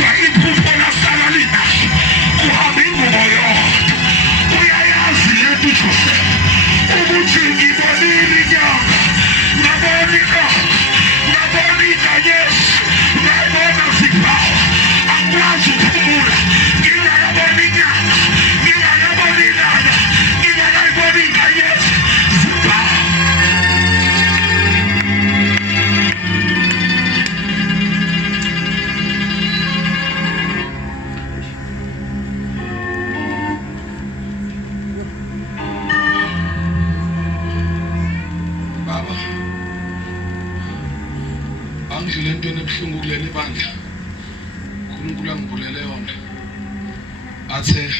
kodwa iphupho lahlala linayo kuhamba ingubo yodwa. Uyayazi lento uJoseph ukuthi ngibonile inyanga, ngabona inkomo, ngabona inkanyezi, ngabona zimpawu, angikwazi ukuphumula ngingakaboni inyanga, ngingakaboni ilanga, ngingakayiboni inkanyezi, zimpawu. Baba, angidlule entweni ebuhlungu kuleli bandla. uNkulunkulu angivulele yona, athe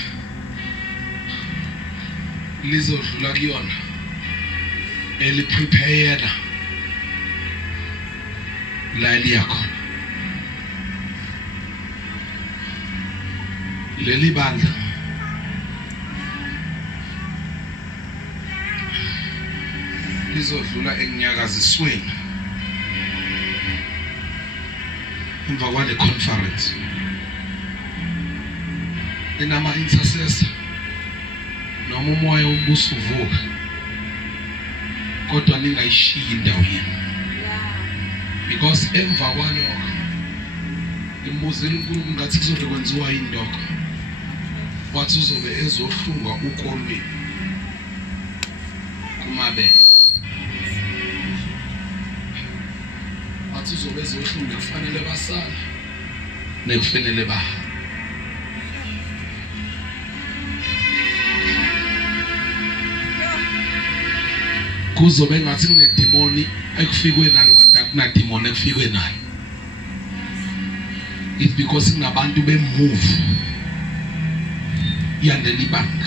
lizodlula kuyona eliprepare la eliya khona. Leli bandla lizodlula ekunyakazisweni emva kwale conference. Inama intercessor noma umoya wombuso uvuka, kodwa ningayishiyi indawo yenu, because emva kwalokho imbuzela uNkulunkulu ngathi kuzobe kwenziwa indoko, wathi uzobe ezohlungwa ukolweni kumabele, wathi uzobe ezohlungwa kufanele basala nekufanele baha. Kuzobe ngathi kunedemoni ekufikwe nalo kanti akunademoni ekufikwe nayo. It's because kunabantu bemove yandeli bank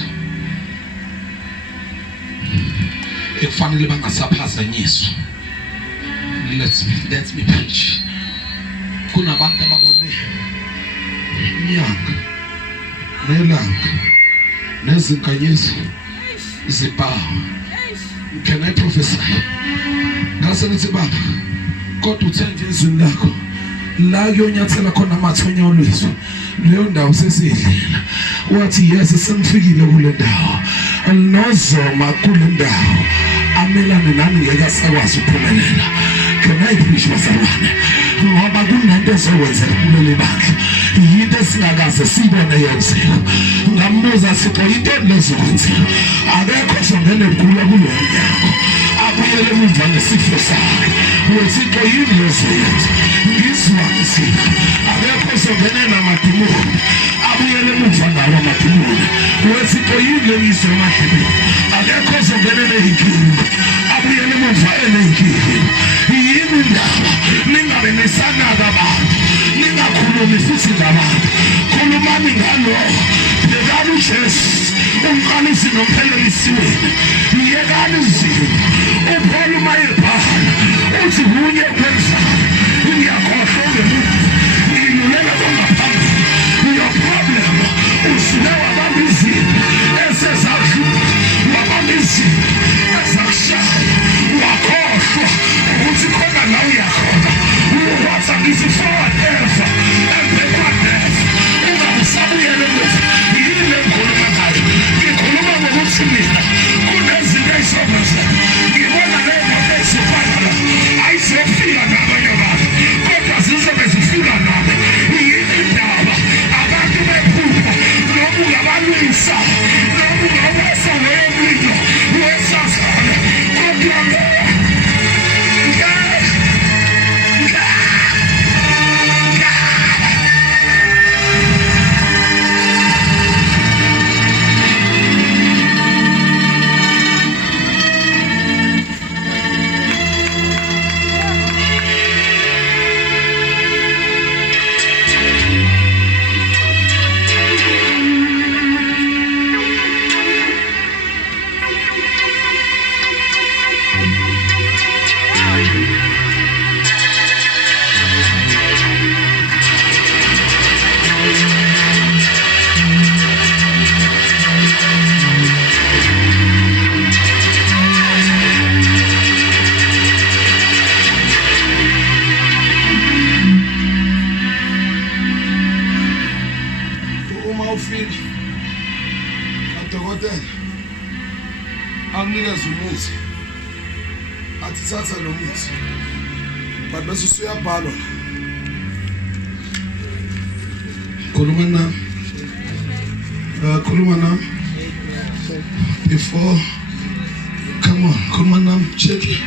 ekufanele bangasaphazanyiswa. Let me preach. Kunabantu ababone inyanga nelanga nezinkanyezi zipawa. Can I prophesy? Ngase nithi baba, kodwa uthenje izwi lakho la yonyathela khona amathonya olwizwi, leyo ndawo sesidlela. Wathi yes, sengifikile kule ndawo, nozoma kule ndawo amelane nami ngeke asakwazi ukuphumelela. Can I preach bazalwane? Ngoba kunento ezokwenzeka kuleli bandla, yinto esingakaze sibone yenzeka. Ngambuza Sipho, into lezokwenzeka akekho ozongena egula kuleyo nyanga abuyele emva nesifo sakhe. Wesipho yini lezoyenza ngizwa nzima, akekho ozongena namadimoni abuyele emva ngawo amadimoni. Wesipho yini lelizwe amadimoni, akekho ozongena neyinkinga abuyele emva eneyinkinga. Yini ndaba ningabe nisanaka abantu, ningakhulumi futhi ngabantu, khulumani ngalo. Bekani uJesu umqalisi nomphelelisi wenu, yekani izimo. uPaul mayebhala uthi kunye kwenzayo ngiyakhohlwa ngemuva, ngilulela kongaphambili. Your problem usule wabamba izimo esezadlula, wabamba izimo ezakushaya, wakhohlwa ukuthi khona la uyakhona. Wathi ngithi forever and backward ungabusabuyele emuva. Yini le ngikhuluma ngayo? Ngikhuluma ngokuthi mina kunezinto ezizokwenzeka. Ngibona le moto ezifana ayizofika nabanye abantu. wesibili adokotela anginikeza umuthi athi thatha lo muthi but bese usuyabhalwa khuluma nami before come on khuluma nami check it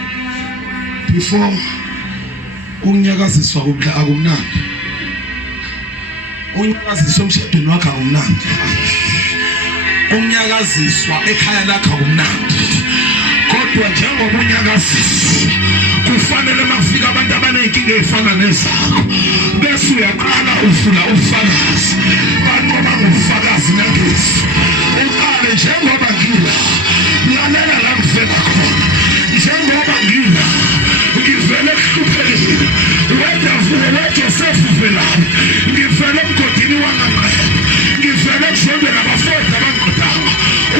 before unyakaziswa akumnandi unyakaziswa emshadweni wakhe akumnandi unyakaziswa ekhaya lakhe akumnandi kodwa njengoba unyakaziswa kufanele makufika abantu abanenkinga ezifana nezakho bese uyaqala ufuna ubufakazi banqoba ngobufakazi nangesi uqale njengoba ngila lalela la ngivela khona njengoba ngila ngivele kuhluphekile wena vuka weJoseph uvelayo ngivele emgodini wangamaya ngivele kushonde nabafowethu abangodawa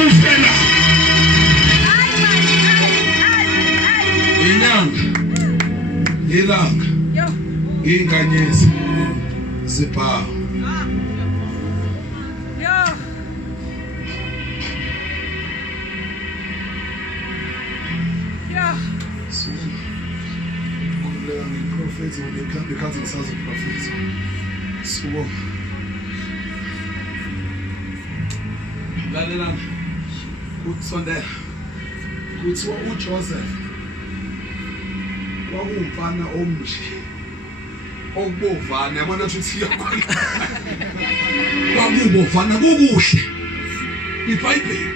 uvela ilanga inganyezi zibhawa khuleka ngiprofethi ngekhathi ngisazi uprofethi subo lalela kutsondela kuthiwa uJoseph wawumfana omhle okubovana yabona ukuthi iyakhona kwakubovana kukuhle iBhayibheli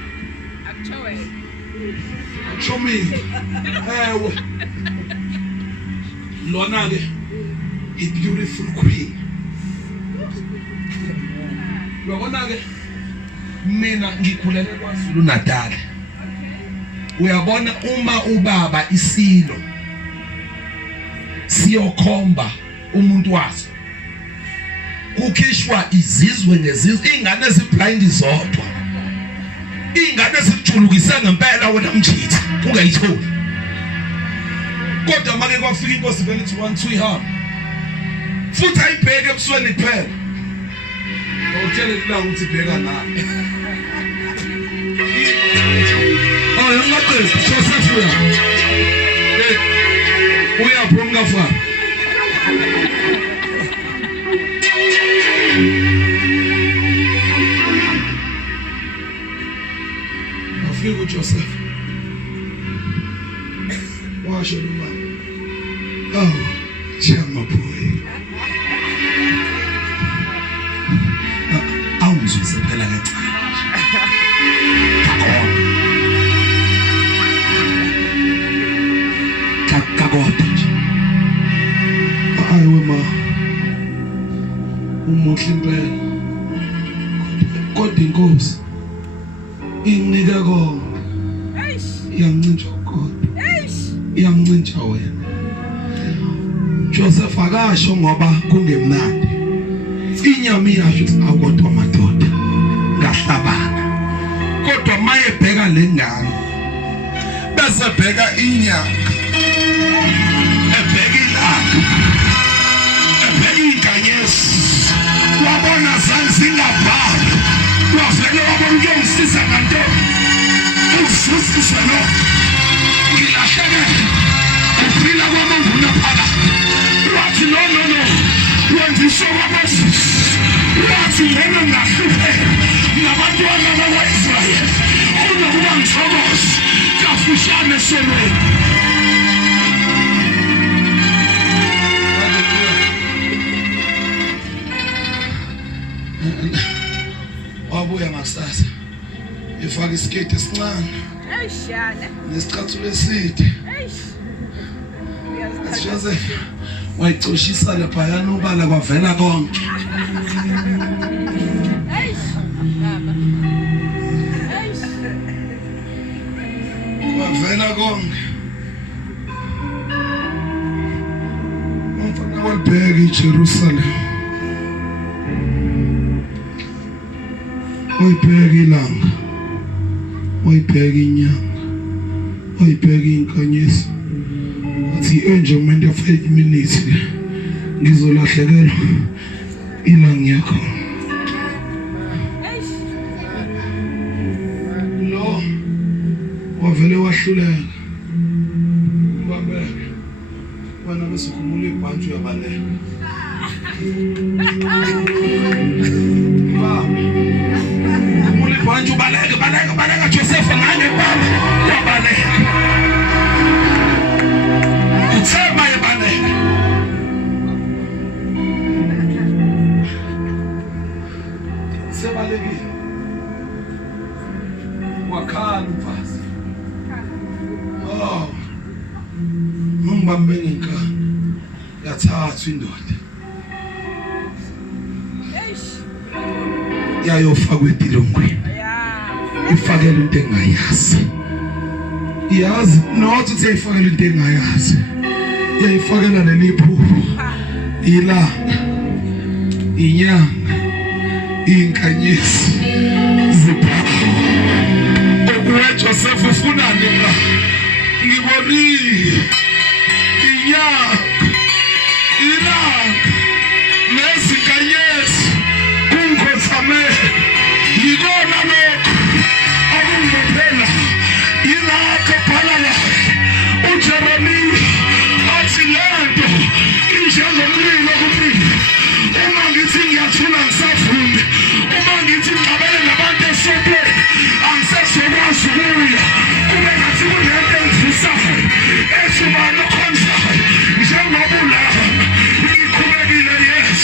akushomile ewe lona ke a beautiful queen uyabona ke mina ngikhulele kwaZulu Natal uyabona uma ubaba isilo siyokhomba umuntu waso kukhishwa izizwe ngezizwe ingane eziblind zodwa ingane ezijulukise ngempela wena mchithi ungayitholi kodwa make kwafika inkosi vele ithi 1 2 ihamba futhi ayibheke ebusweni kuphela utshele la ukuthi bheka la yangaqeda Joseph uyabhonga fa afika uJoseph washo noma chama boy awuzwise phela kancane ayiwe ma umuhle impela kodwa inkosi inika konke iyancintsha kodwa iyancintsha wena Joseph akasho ngoba kungemnandi inyama iyasho akodwa madoda ngahlabana kodwa maye bheka lengane bese bheka inyanga ebheka ilanga ebheka inkanyezi wabona zingabhali wavele wabona ukuyomsiza kanto uzusise lo ngilahlekele uphila kwamanguna phakathi wathi no wenziswa kwaMoses wathi yena ngahlupheka nabantwana bakwa-Israyeli kunokuba ngithokoze kafushane esolweni wabuya ngakusasa efaka isiketi esincane nesicathulo eside Joseph wayicoshisa lapha nobala kwavela konke kwavela konke umfana walibheka iJerusalem uyibheka ilanga uyibheka inyanga uyibheka inkanyezi athi enjoyment of 8 minutes ngizolahlekelwa ilanga yakho uyahluleka babeke wena bese khumula ibhanti uyabaleka khumula ibhanti baleka Joseph ngane baba uyabaleka uthema yabaleka sebalekile wakhala umfazi ngibambe ngenkani yathathwa indoda yayofakwa etilongweni ifakela into engayazi yazi nothi useyifakela into engayazi yayifakela leliphupho ilanga inyanga inkanyezi ziphawu okuwe Joseph ufunani la ngibonile inyanga ilanga nezinkanyezi kungikhosame yikona lokho okungibophela yilakho bhala la uJeremiya athi lento injengomlilo kumina uma ngithi ngiyathula ngisafunde uma ngithi ngicabele nabantu esopeni angisesokwazi ukuya kube ngathi kunento engivusayo esibani okhonzayo njengoba ulapha ngikhulekile yes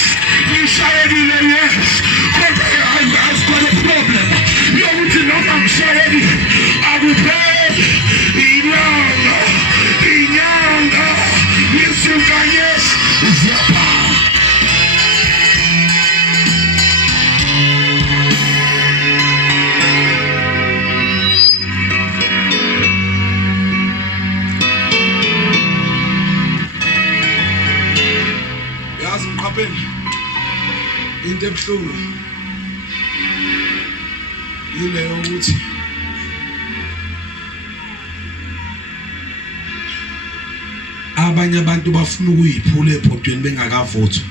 ngishayekile yes kodwa I've got a problem yokuthi noma ngishayekile akupheli ilanga inyanga izinkanyezi ziyaphala into ebuhlungu yileyo ukuthi abanye abantu bafuna ukuyiphula ebhodweni bengakavothwa.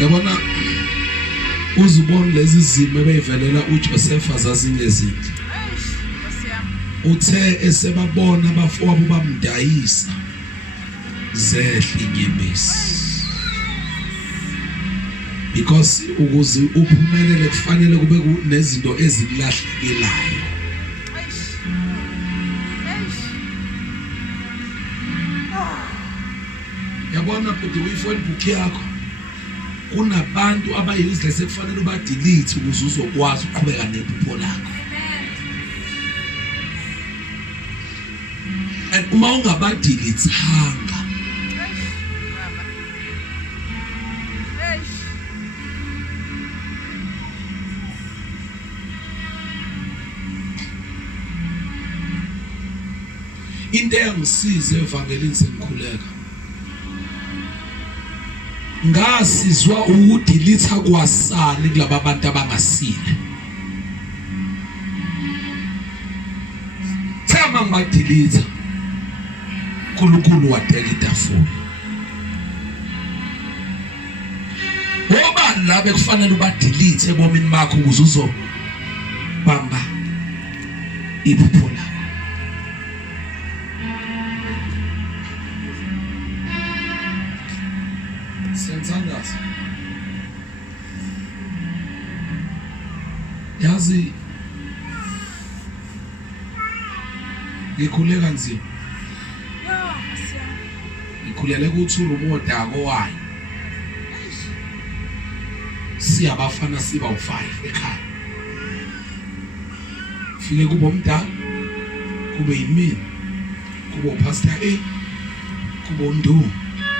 Yabona uzibona lezi zimo beyivelela uJoseph azazingezinhle uthe esebabona abafowabo bamdayisa zehle inyembezi because ukuze uphumelele kufanele kube kunezinto ezilahlekelayo. Yabona ukuthi uyifona ibook yakho kunabantu abayi-useless ekufanele ubadelete ukuze uzokwazi ukuqhubeka nephupho lakho. And uma ungabadelethanga into eyangisiza evangelini sengikhuleka, ngasizwa ukudelete kwasani kulaba bantu abangasile. Thema ngibadelete uNkulunkulu wadela itafula. Ngoba la bekufanele ubadelete ebomini bakho ukuze uzobamba iphupho lakho. Sentandas. Yazi ngikhuleka nzima. Ngikhulele ukuthi urumoda akowayo. Siyabafana siba u5 ekhaya. Fike kubo umdala, kube yimini, kubo pastor A, kubo Ndu,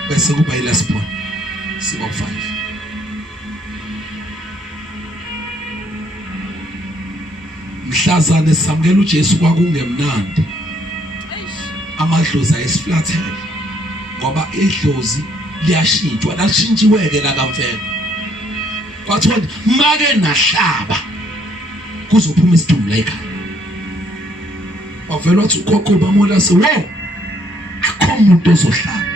bese kuba ilast point. Siba u5. Mhlazane samukela uJesu kwakungemnandi. Amadlozi ayesiflathele ngoba idlozi liyashintshwa, lashintshiweke la kamfene. Kwathiwa make nahlaba kuzophuma isidumbu la ekhaya. Wavela wathi ukhokho bamola se wo akho umuntu ozohlaba.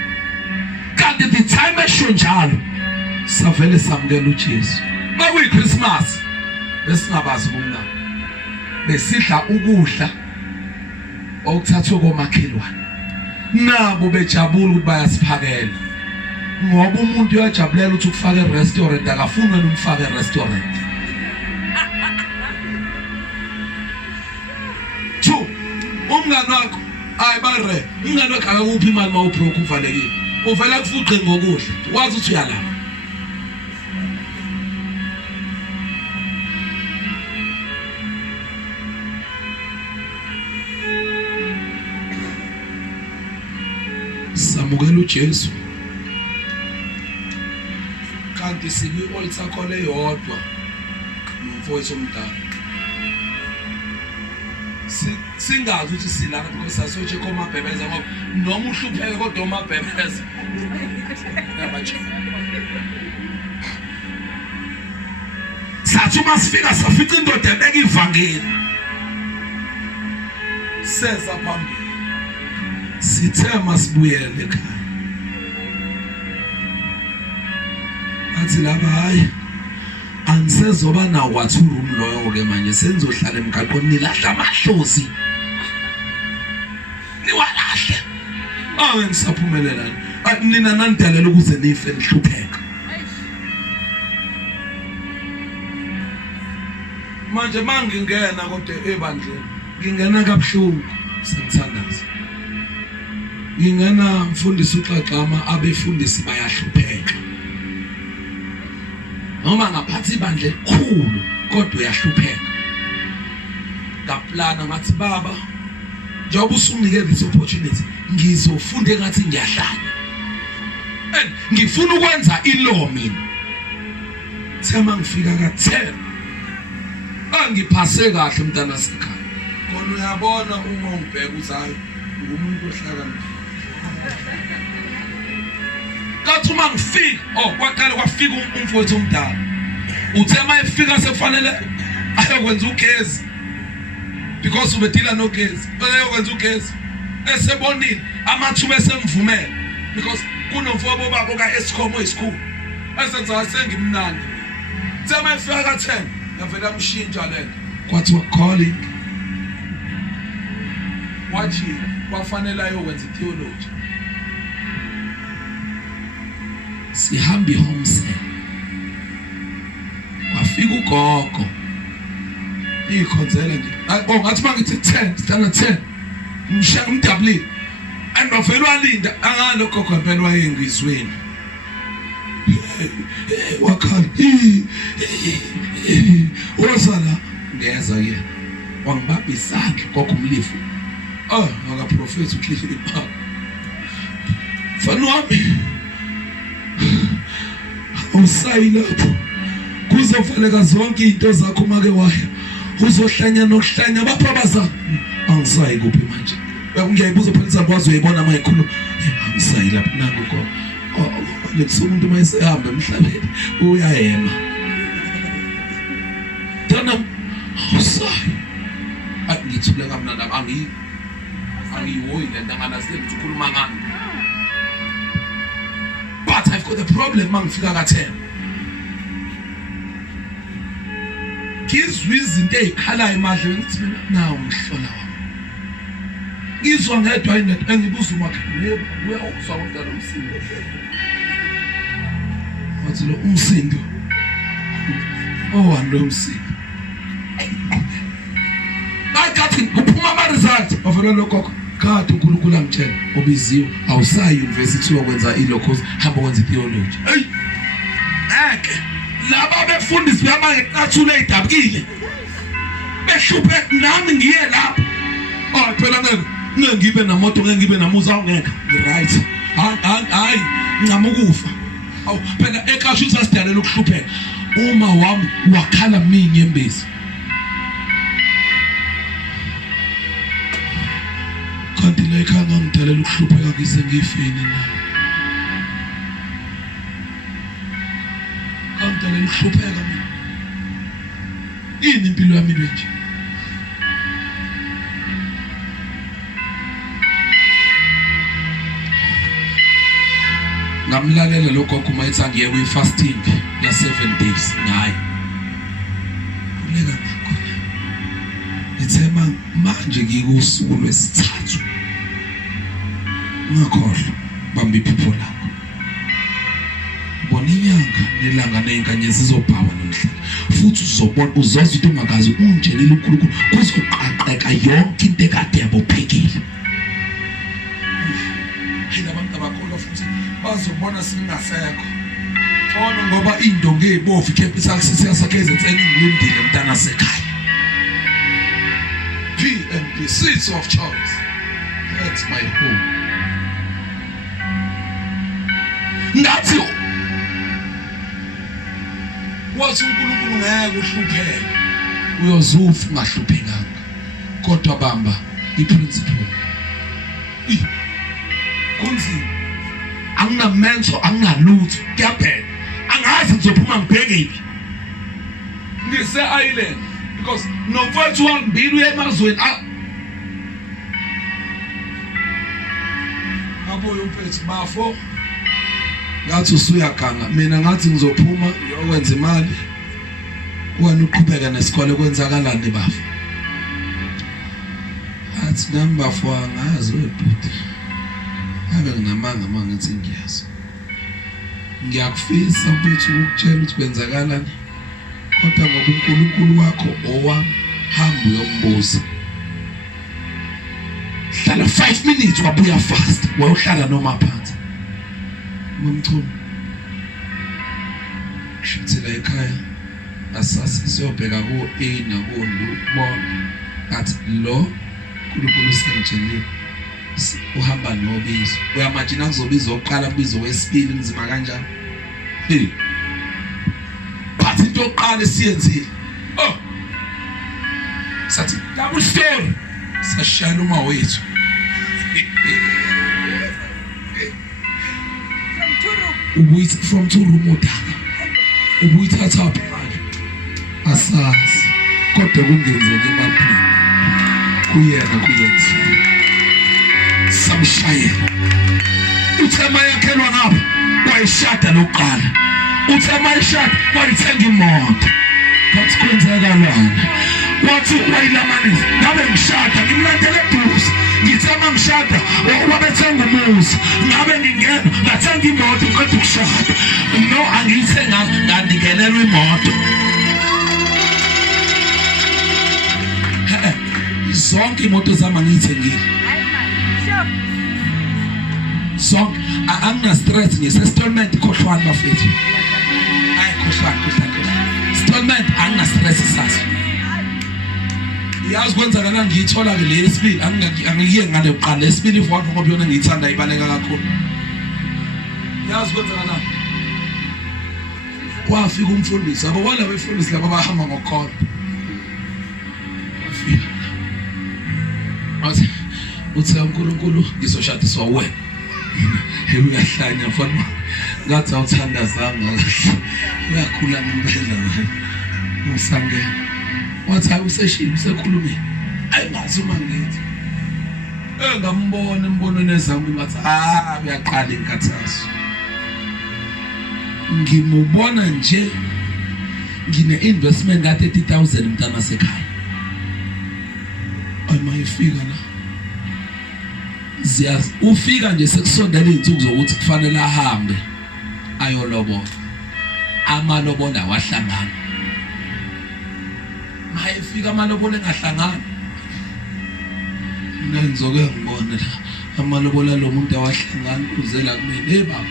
Kanti the time esho njalo savele samukela uJesu. Makuyi Christmas besingabazi kumna. Besidla ukudla okuthathwe komakhelwane. Nabo bejabula ukuthi bayasiphakela. Ngoba umuntu uyajabulela ukuthi ukufake e-restaurant akafuni wena umfake e-restaurant. Two, umngane wakho ayibare, umngane wakho akakuphi imali mawubroke uvalekile. Uvela kufuqe ngokudla. Wazi ukuthi uyalapha. Samukela uJesu. Kanti sikwi-altar call eyodwa nomfowethu omdala. Singazi ukuthi silana because sasotshe komabhebeza ngoba noma uhlupheke kodwa umabhebeza. Yabatshe. Sathi uma sifika safica indoda ebeka ivangeli. Seza phambili. Sithe masibuyele ekhaya. Athi laba hayi angisezoba nawo wathi uroom loyo ke manje senzohlala emgaqweni nilahla amahlozi. Niwalahle. Ngisaphumelela. Nina nandalela ukuze nife nihlupheka. Manje mangingena kodwa ebandleni ngingena kabuhlungu sengithandaza. Ngingena mfundisi uXaxama abefundisi bayahlupheka. Noma ngaphathi ibandla elikhulu kodwa uyahlupheka. Ngaplana ngathi baba njengoba usunginike this opportunity ngizofunda engathi ngiyahlanya. And ngifuna ukwenza ilaw mina. Thema ngifika ka10. Angiphase kahle mntana sekhaya. Khona uyabona uma ungibheka ukuthi hayi umuntu ohlakaniphile. Kathi uma ngifika kwaqala kwafika umfowethu omdala. Uthe mayefika sekufanele ayokwenza ugezi because ubedila nogezi. Ayokwenza ugezi. Esebonile amathuba esemvumela because kunomfowabo babo kaEscom oyisikhulu. Esenza sengimnandi. Uthe mayefika ka10 yavela amshintsha lento. Kwathiwa calling. Wathi kwafanele ayokwenza theology. Sihambi home cell. Wafika ugogo. Ikhonzela nje. Ngathi mangithi 10, standard 10. Mshaya umdabulile. Andovela walinda angalo gogo phela wayengizweni. wakhala wazala ngeza ke wangibamba isandla kokumlifu akaprofeti uhleli mfana wami usayi lapho kuzovaleka zonke izinto zakho make waya uzohlanya nokuhlanya baphabaza angisayi kuphi manje ngiyayibuza phela izakwazi uyibona mayikhulu angisayi lapho nangu ko umuntu mayesehamba emhlabeni uyayema dana usayi ngithule kamnandi angiyihoyi le ntangana silemthi ukhuluma ngani. But I've got a problem mangifika ka-10 ngizwa izinto ezikhalayo emadleni ngithi mina nawo umhlola wami ngizwa ngedwa engibuza umakhelwane uyawuzwa kodwa umsindo wathi lo umsindo owani lo umsindo akathi kuphuma ama-result wavela lokho kade uNkulunkulu angitshela obiziwe awusayi university yokwenza ilokhozi hamba ukwenza theology eke laba befundisi bamaqathule idabukile behluphe nami ngiye lapho phela ngeke ngibe namoto ngeke ngibe namuzi awungeka right hayi ngicama ukufa phela ekasho ukuthi asidalela ukuhlupheka uma wami wakhala minye embezi kanti la ekhaya ngidalela ukuhlupheka ngize ngifini na kanti ukuhlupheka mina ini impilo yami benje ngamlalela lokho kuma ethi ngiye kwi fasting ya 7 days ngayi kuleka ngikho ithema manje ngikusuku lwesithathu ngakhohlwa bamba iphupho lakho bona inyanga nelanga nezinkanyezi zizobhawa namhlanje futhi uzobona uzoza into ongakazi untshelile uNkulunkulu kuzoqaqeka yonke into ekade yabophekile abantu abakholwa futhi bazobona singasekho bona ngoba indonga ezibovu capital city yasakhe etseni ngilindile mntana sekhaya PNP seats of choice that's my home ngathi wathi uNkulunkulu ngeke uhlupheke uyozufa ungahluphekanga kodwa bamba iprinciple kunzima anginamenzo anginalutho kuyaphela angazi ngizophuma ngibhekephi ngise island because no virtual mbili uyemazweni ngaboyo uphethe bafo ngathi usuyaganga mina ngathi ngizophuma ngiyokwenza imali wena uqhubeka nesikole kwenzakalani bafo athi namba fo angazi webhuti abe nginamanga mangithi ngiyazi ngiyakufisa mfethu ukutshela ukuthi kwenzakalani kodwa ngoba uNkulunkulu wakho owami hamba uyombuza hlala 5 minutes wabuya fast wayohlala noma phansi umculo shithela ekhaya asasi siyobheka ku A naku N bona athi lo uNkulunkulu sengitshelile uhamba nobizo uyamajina kuzobiza oqala kubizo wesibili nzima kanjani bathi into oqala siyenzile sathi double story sashaya uma wethu from two room odaka ubuyithatha phi manje asasi kodwa kungenzeki ebaphini kuyena kuyenza samshayela uthema yakhelwa ngapha wayishada lokuqala uthema ishada wayithenga imoto bathi kwenzakalana wathi wayilamanisa ngabe ngishada ngimlandela eduze ngithema ngishada wabethenga umuzi ngabe ngingena ngathenga imoto ngiqeda ukushada no angiyithenga ngandikelelwa imoto zonke imoto zami ngiyithengile Sonke angina stress nge-settlement khohlwana bafethu. Hayi khohlwana. Settlement angina stress saso. Yazi kwenza kana ngiyithola ke lesibili angiyiye ngale uqala lesibili ivote ngoba yona ngiyithanda ibaleka kakhulu. Yazi kwenza kana kwafika umfundisi abo wala befundisi laba bahamba ngokhola. Wafika. Athi uthe uNkulunkulu ngizoshadiswa wena. Uyahlanya mfana. Ngathi awuthandazanga. Uyakhula ngempela wena. Usangena. Wathi useshini usekhulumile. Ayingazi uma ngithi. Ngambona embonweni ezami ngathi uyaqala inkathazo. Ngimubona nje ngine investment ka 30,000 mntana sekhaya. Aymayifika la. Ziyazi ufika nje sekusondela izinsuku zokuthi kufanele ahambe ayolobola. Amalobola wahlangana. Mayifika amalobola engahlangana. Nenzoke ngibona la amalobola lo muntu awahlangana uzela kumina. Hey baba.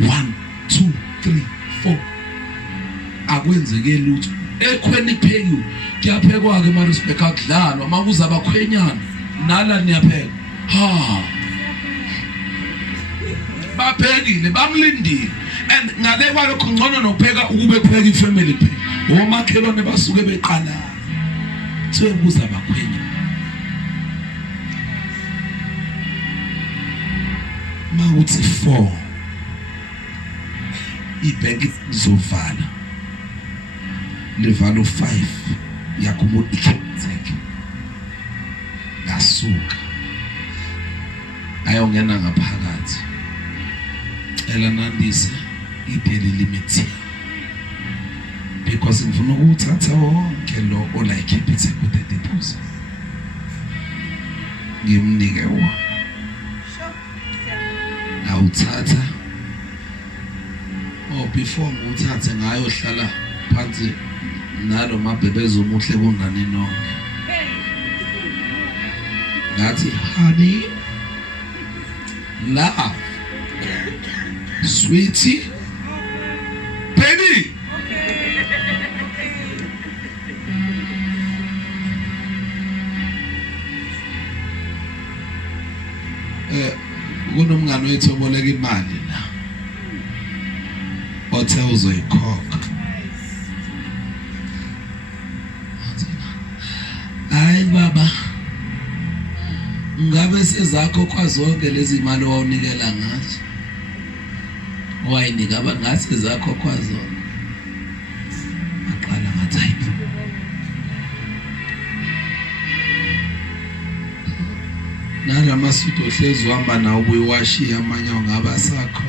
1 2 3 4 akwenzeke lutho ekhweni kuphekiwe kuyaphekwa ke Maritzburg akudlalwa makuza abakhwenyana nala niyapheka baphekile bamlindile and ngale kwalokho ngcono nokupheka ukube kupheka ifamily phela omakhelwane basuke beqala sebuza abakhwenyana mawuthi 4 ibhenki zovala levalo 5 yakumo ikhetheke ngasuka ayongena ngaphakathi elanandisa idaily limit because ngifuna ukuthatha wonke lo ola ikhipithe ku 30,000 ngimnike wona awuthatha before nguthathe ngayohlala phansi nalo mabhebezo omuhle kunani nonke ngathi honey love sweetie baby kunomngane wethu oboleka imali la othe uzoyikhokha. Hayi baba ngabe sezakho kwazonke lezi imali owunikela ngazo wayinika ngase zakho kwazonke aqala ngathi hayi nala masudu ohlezi uhamba nawo ubuyiwashiya amanye ngaba sakho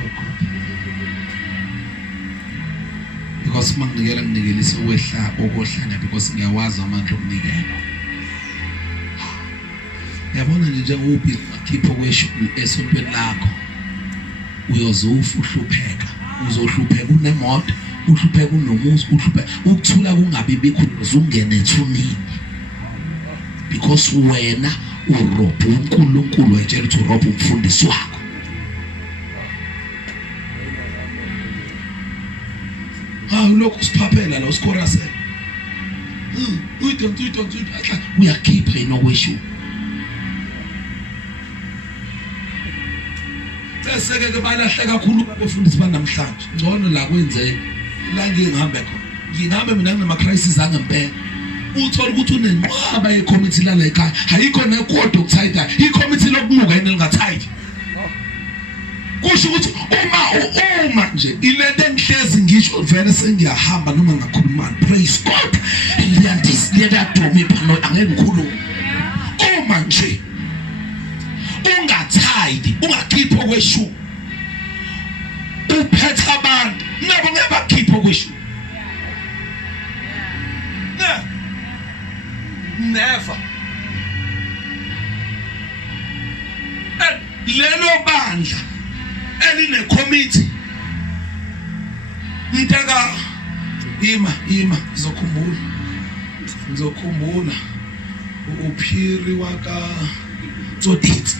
because manginikela nginikelisa ukwehla okohlanya because ngiyawazi amandla okunikela. Yabona nje njengobhi akhipho kweshulu esontweni lakho uyozuhlupheka uzohlupheka unemoto uhlupheka unomuzi uhlupheka ukuthula kungabi bikho uzungene ethunini because wena urobha uNkulunkulu wayetshela ukuthi urobha umfundisi wakho. Lokho siphaphela la usikorasela uyidonsa uyakhipha inokweshu seseke ke balahle kakhulu abefundisi banamhlanje ngcono la kwenzeke la ngihambe khona ngihambe mina nginama crisis angempela uthola ukuthi unenqaba yecommittee la ekhaya ayikho nekodwa ukuthayida icommittee lokunuka yena lingathayidi kusho ukuthi uma nje ilento engihlezi ngisho vele sengiyahamba noma ngakhuluma praise God liyadumi phano angeke ngikhulume uma nje ungathayidi ungakhipho kweshu uphethe abantu nabo ngebakhipho kweshu never lelo bandla eline committee mtaka ima ngizokhumbula uphiri waka Zodit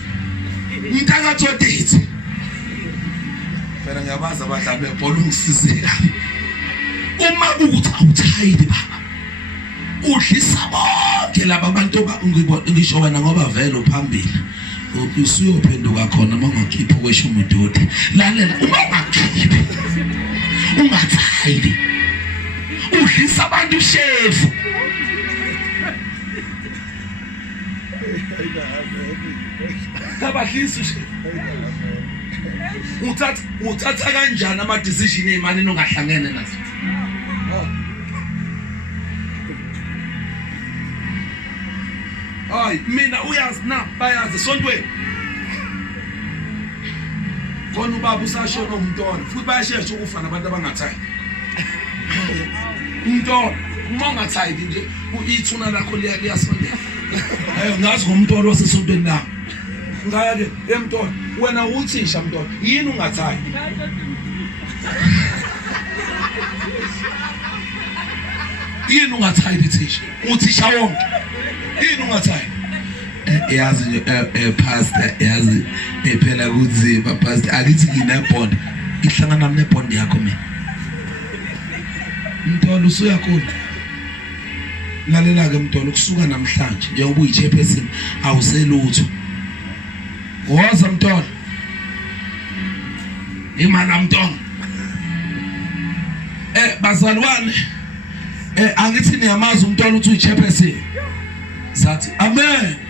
Mntakathotithi phela ngiyabaza abadlali bebhola ungisizeka uma ukuthi awuthayidi baba udlisa bonke laba bantu ngisho wena ngoba vele uphambili usuyophenduka khona uma ungakhipha kwesho umuntu lalela uma ungakhiphi ungathayidi udlisa abantu shefu abadlisa uthatha kanjani ama decision ezimanini ongahlangene nazo hayi mina uyazi na bayazi sontweni khona ubaba usashona umntwana futhi bayashesha ukufa nabantu abangathayi umntwana uma ungathayidi nje ithuna lakho liyasondela ngazi ngomntwana wasesontweni na ngaya ke emntwana wena uthisha mntwana yini ungathayi yini ungathayi lithisha uthisha wonke yini ungathayi yazi pastor yazi phela kunzima pastor akithi nginebond ihlangana nami nebond yakho mina mntwana usuyakhona lalela ke mntwana kusuka namhlanje njengoba uyichairperson awuselutho woza mntwana imana mntwana bazalwane angithi niyamazi umntwana uthi uyichairperson sathi amen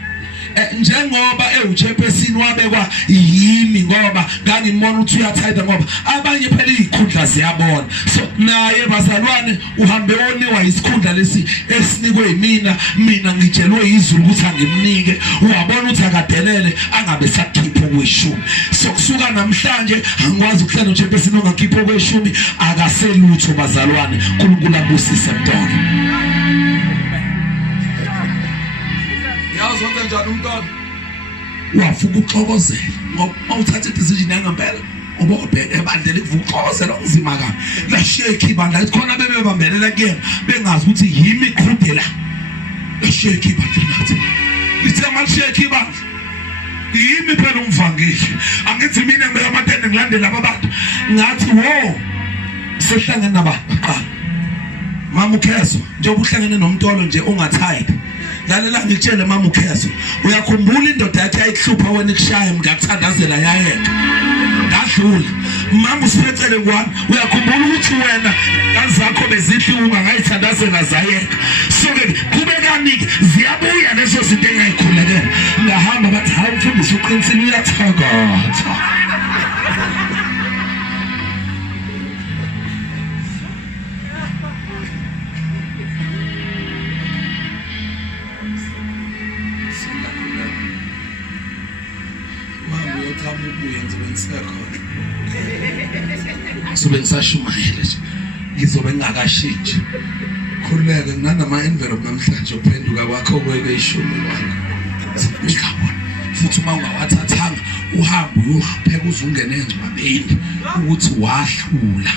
njengoba uchairperson wabekwa yimi ngoba ngangimona ukuthi uyathayida ngoba abanye phela izikhundla ziyabona so naye bazalwane uhambe woniwa isikhundla lesi esinikwe mina ngitshelwe izulu ukuthi angimnike uyabona ukuthi akadelele angabe sakhipha kweshumi so kusuka namhlanje angikwazi ukuhlala uchairperson ongakhipha kweshumi akaselutho bazalwane uNkulunkulu abusise mntwana yazonke njalo umntwana wafuka uxokozela ngoba awuthatha decision yangempela ubobheke ebandleni kuvuka uxokozela onzima kabi la shake ibandla ikhona bebebambelela kuyena bengazi ukuthi yimi iqhubela la shake ibandla nathi lithe mal shake ibandla yimi phela umvangeli angithi mina ngibeka amatende ngilandela laba bantu ngathi wo sehlangene nabantu mama ukhezo njengoba uhlangene nomntolo nje ungathayidi lalela ngitshele mama ukhezo uyakhumbula indoda yathi ayihlupha wena ikushaya ngakuthandazela yayeka ngadlula mama usifecele kwami uyakhumbula ukuthi wena ngazakho bezidli ungayithandazela zayeka so ke kube kaniki ziyabuya lezo zinto engayikhulekela ngahamba bathi hayi mfundisi uqinisile uyathakatha sobe ngisashumayela nje ngizobe ngingakashintshi khuleka nginanama envelope namhlanje uphenduka kwakho kwebeshumi kwakho ngikabona futhi uma ungawathathanga uhambe uyopheka uzungene engcwabeni ukuthi wahlula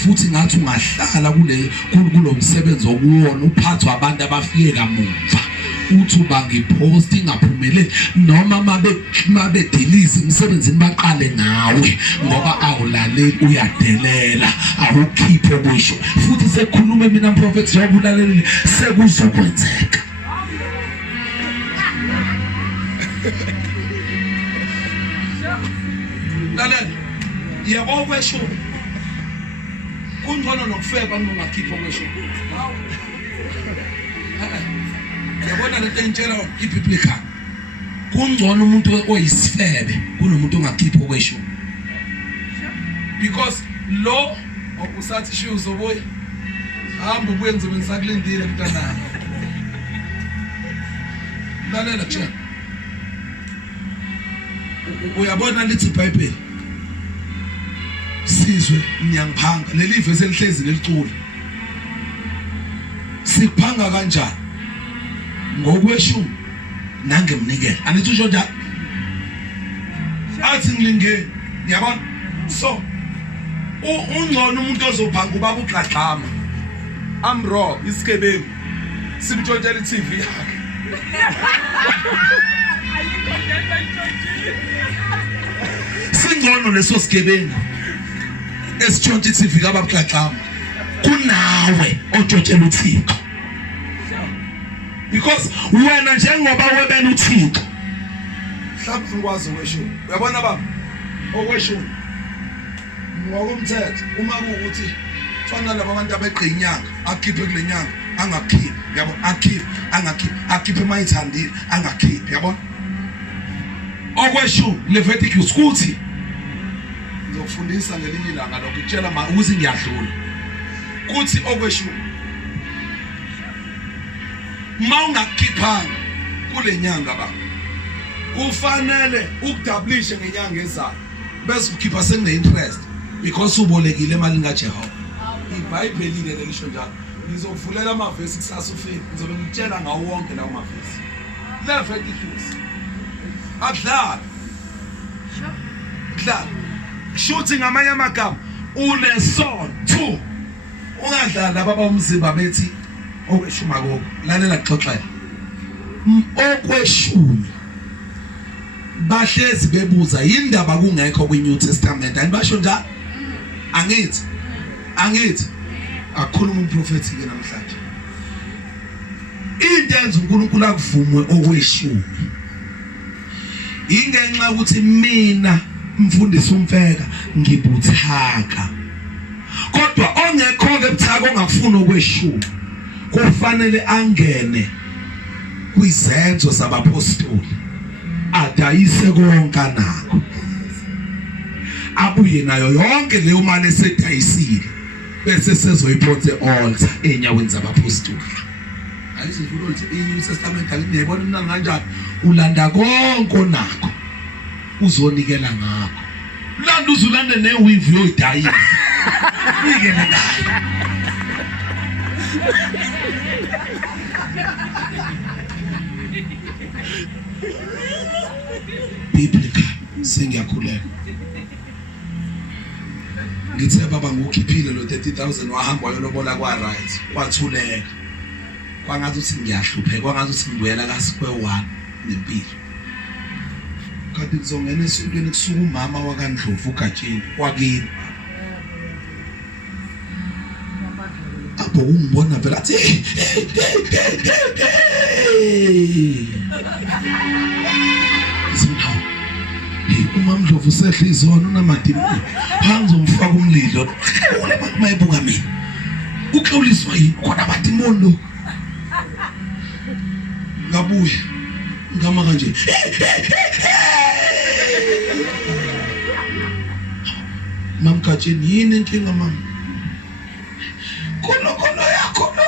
futhi ngathi ungahlala kulo msebenzi okuwona uphathwa abantu abafike kamuva uthi bangipost ingaphumeleli noma mabe delize umsebenzini baqale ngawe ngoba awulaleli uyadelela awukhiphe kusho futhi sekhuluma mina prophet njengoba ulalelile sekuzokwenzeka lalela yabo kwesho kungcono nokufeba ungakhipha kwesho yabona lento entshela iBhayibheli kungcono umuntu oyisifebe kunomuntu ongakhipha kwesho because lo okusathi shiyo uzobuya hamba ubuyenze bengisakulindile mntana lalela nje uyabona lithi iBhayibheli sizwe ngiyangiphanga leli vesi elihlezi lelicula siphanga kanjani ngokweshumi nangemnikela anithi usho njalo athi ngilingeni ngiyabona so ungcono umuntu ozophanga ubaba uGxagxama amro isigebengu simtshontshela iTV yakhe singcono leso sigebengu esitshontshe sifika abaxaxama kunawe otshotshela uThixo, because wena njengoba webena uThixo mhlawumbe ngikwazi ukweshumi. Uyabona baba, okweshumi ngokomthetho uma kuukuthi fana laba abantu abeqinyanga akhiphe kule nyanga angakhiphi, yabo, akhiphe mayithandile angakhiphi, yabo. Okweshumi Leviticus kuthi ngizokufundisa ngelinye ilanga lokho ngitshela ukuthi ngiyadlula kuthi okweshumi mawungakhiphanga kule nyanga baba kufanele ukudablishe ngenyanga ezayo bese ukhipha sengine-interest because ubolekile emalini kaJehova. iBhayibheli ke lisho njalo. Ngizokuvulela amavesi kusasa ufike ngizobe ngitshela ngawo wonke lawo mavesi. Leviticus adlala kushuthi ngamanye amagama unesono 2 ungadlala baba umzimba bethi okweshumi akho lalela kuxoxela okweshumi bahlezi bebuza indaba kungekho kwiNew Testament anibasho njalo angithi akukhuluma umprofeti ke namhlanje into enza uNkulunkulu akuvumwe okweshumi ingenxa ukuthi mina mfundisi uMfeka ngibuthaka kodwa ongekho ke ebuthaka ongafuna okweshumi kufanele angene kwizenzo zabapostoli adayise konke nako abuye nayo yonke leyo mali esedayisile bese sezoyiphothe altar enyaweni zabapostoli. Ayizivula ukuthi iNew Testament akunebona mina kanjani ulanda konke onakho uzonikela ngakho ulanda uzulande neweave yoyidayisa nikele nayo biblical sengiyakhuleka ngithe baba ngukhiphile lo 30,000 wahamba wayolobola kwa right kwathuleka kwangathi uthi ngiyahlupheka kwangathi uthi ngibuyela kaSquare 1 nempilo kanti ngizongena esontweni kusuka umama wakaNdlovu uGatsheni wakini apho ungibona vela athi uma Ndlovu usehla izona unamadimoni phansi umfaka umlilo ulaba mayibuka mina uxoliswa yini khona amadimoni lo ngabuye ngama kanje Mam Gatsheni yini inkinga mama kono yakho no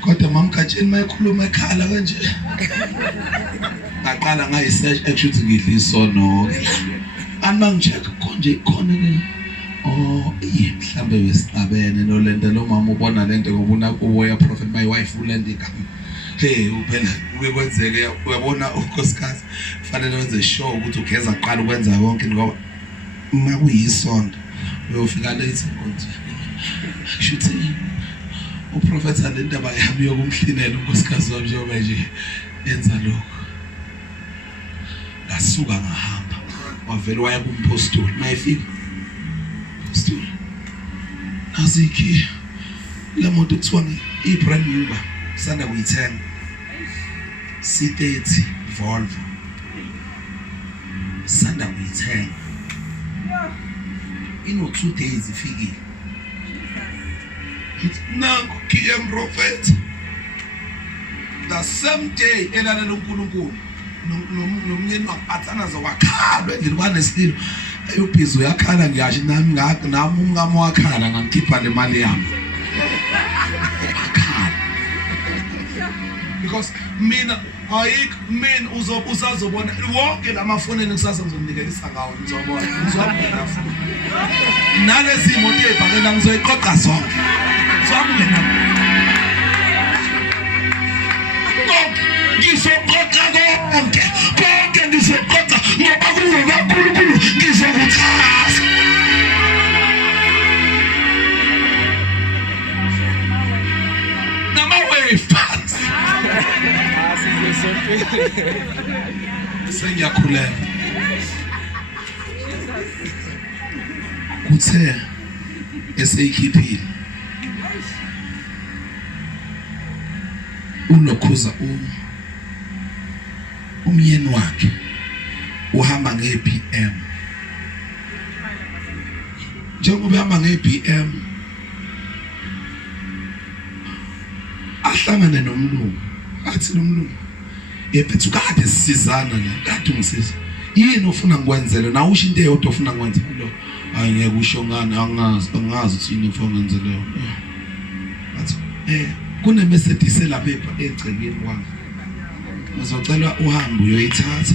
kodwa Mam Gatsheni mayikhuluma ekhala kanje ngaqala ngayisearch actually ngidla isono anangicheck konje khona ne mhlambe wesicabene nolento lo mama ubona lento ngoba unakuwe prophet my wife ulenda igama uphela kuke kwenzeke uyabona unkosikazi kufanele wenze sure ukuthi ugeza aqala ukwenza konke ngoba uma kuyisonto uyofika late konje shuthi uprofet alendaba yami yokumhlinela unkosikazi wami njengoba nje enza lokho ngasuka ngahamba wavela waya kumpostoli mayifika postoli aziki le moto kuthiwa i-brand new ba sanda kuyithenga C30 Volvo sanda kuyithenga ino 2 days ifikile nangu KM Prophet the same day elalela uNkulunkulu nomnyeni wapathana zokwakhala endlini kwanesililo ayobhizi uyakhala ngiyasho nami umngamo wakhala ngangikhipha le mali yami because mina usazobona wonke lamafoni enikusasa ngizomnikelisa ngawo ngizobona ngizobona nalezi moto ebhakela ngizoyiqoqa zonke ngizobona ngizoqoqa konke ngizoqoqa ngoba kuNkulunkulu ngizokuthatha nama wafans sengiyakhuleka kuthe eseyikhiphile unokhuza umyeni wakhe uhamba nge-BM njengoba ehamba nge-BM ahlangane nomlungu athi nomlungu yephethu kade sisizana la kade ungisiza yini ofuna ngikwenzele na usho into eyodwa ofuna ngikwenzele lo hayi ngeke usho ngani angazi ukuthi yini ofuna ngikwenzele leyo athi kune Mercedes lapha egcekeni kwami ngizocela uhambe uyoyithatha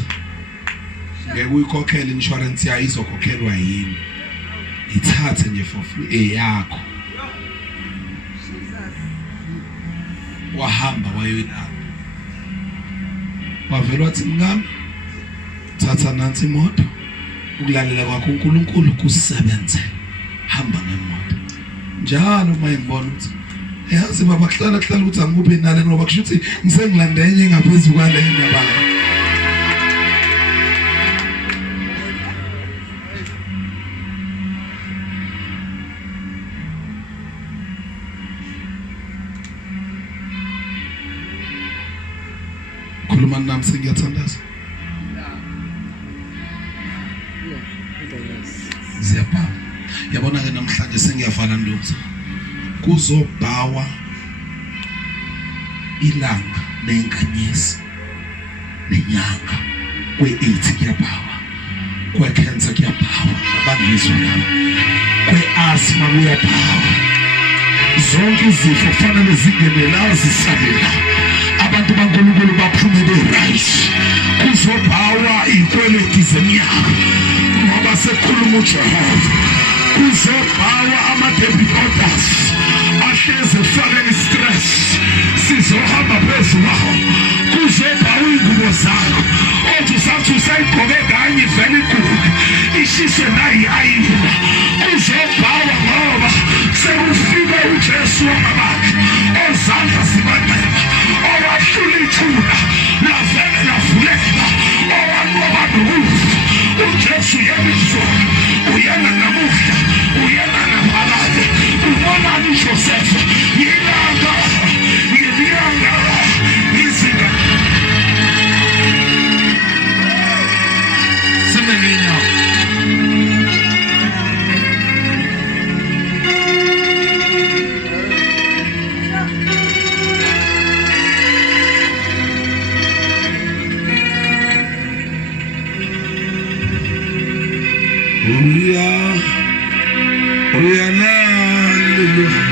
ngeke uyikhokhele insurance yayo izokhokhelwa yini ithathe nje for free yakho wahamba wayoyilapha wavela wathi mngami thatha nansi imoto ukulalela kwakho uNkulunkulu kusebenze hamba ngemoto njalo uma ngibona ukuthi yazi baba kuhlala ukuthi angikuphi nale ngoba kusho ukuthi ngisengilanda enye engaphezulu kwalena baba khuluma nami sengiyathandaza ziyabhala yabona ke namhlanje sengiyavala ndoza kuzobhawa ilanga nenkanyezi nenyanga kwe-8 kuyabhawa kwe-cancer kuyabhawa abangizwa labo kwe-asthma kuyabhawa zonke izifo kufanele zingene la zisabela abantu baNkulunkulu baphume be-right kuzobhawa ikweleti zeminyaka ngoba sekhuluma uJehova kuzobhawa ama-debit orders ahleze fake i-stress sizohamba phezu kwaho kuzobhawa iy'ngubo zakho othi usathi usayigqoke kanye ivele igugu ishiswe nayi-ayina kuzobhawa ngoba sekufika uJesu wamabandla ozandla zibanceba owahlula ithuna lavele lavuleka owanqoba nokufa uJesu yemizwa uyena namuhla uyena naphakade ubonani uJosefa yilanga izinga semeninya Hallelujah.